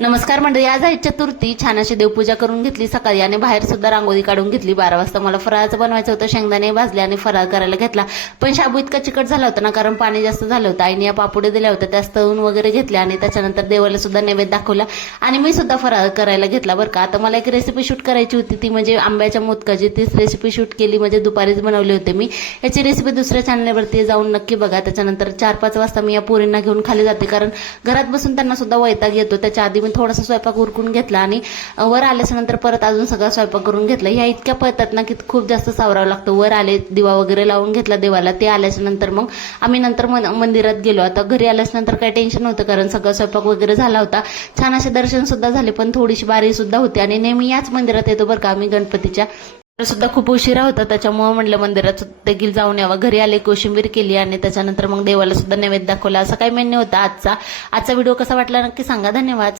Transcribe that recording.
नमस्कार मंडळी, आज आहे चतुर्थी. छान अशी देवपूजा करून घेतली सकाळी आणि बाहेर सुद्धा रांगोळी काढून घेतली. 12 वाजता मला फराळाचं बनवायचं होतं. शेंगदाणे भाजले आणि फराळ करायला घेतला. पण शाबू इतका चिकट झाला होता ना, कारण पाणी जास्त झालं होतं. आईने या पापुडे दिल्या होत्या, त्या तळून वगैरे घेतल्या आणि त्याच्यानंतर देवाला सुद्धा नैवेद्य दाखवला आणि मी सुद्धा फराळ करायला घेतला बरं का. आता मला एक रेसिपी शूट करायची होती, ती म्हणजे आंब्याच्या मोदकाची. तीच रेसिपी शूट केली, म्हणजे दुपारीच बनवले होते मी. याची रेसिपी दुसऱ्या चॅनलवरती जाऊन नक्की बघा. त्याच्यानंतर 4-5 वाजता मी या पोरींना घेऊन खाली जाते, कारण घरात बसून त्यांना सुद्धा वैताग येतो. त्याच्या आधी मी थोडासा स्वयंपाक उरकून घेतला आणि वर आल्यानंतर परत अजून सगळा स्वयंपाक करून घेतला. ह्या इतक्या पळतात ना की खूप जास्त सावरावं लागतं. वर आले, दिवा वगैरे लावून घेतला देवाला. ते आल्यानंतर मग आम्ही नंतर मंदिरात गेलो. आता घरी आल्यानंतर काही टेन्शन नव्हतं, कारण सगळं स्वयंपाक वगैरे झाला होता. छान असे दर्शन सुद्धा झाले, पण थोडीशी बारी सुद्धा होती. आणि नेहमी याच मंदिरात येतो बरं का आम्ही गणपतीच्या. सुद्धा खूप उशिरा होता, त्याच्यामुळे म्हणलं मंदिरात देखील जाऊन यावं. घरी आले, कोशिंबीर केली आणि त्याच्यानंतर मग देवाला सुद्धा नैवेद्य दाखवला. असा काही मेन्यू होता आजचा व्हिडिओ कसा वाटला नक्की सांगा. धन्यवाद.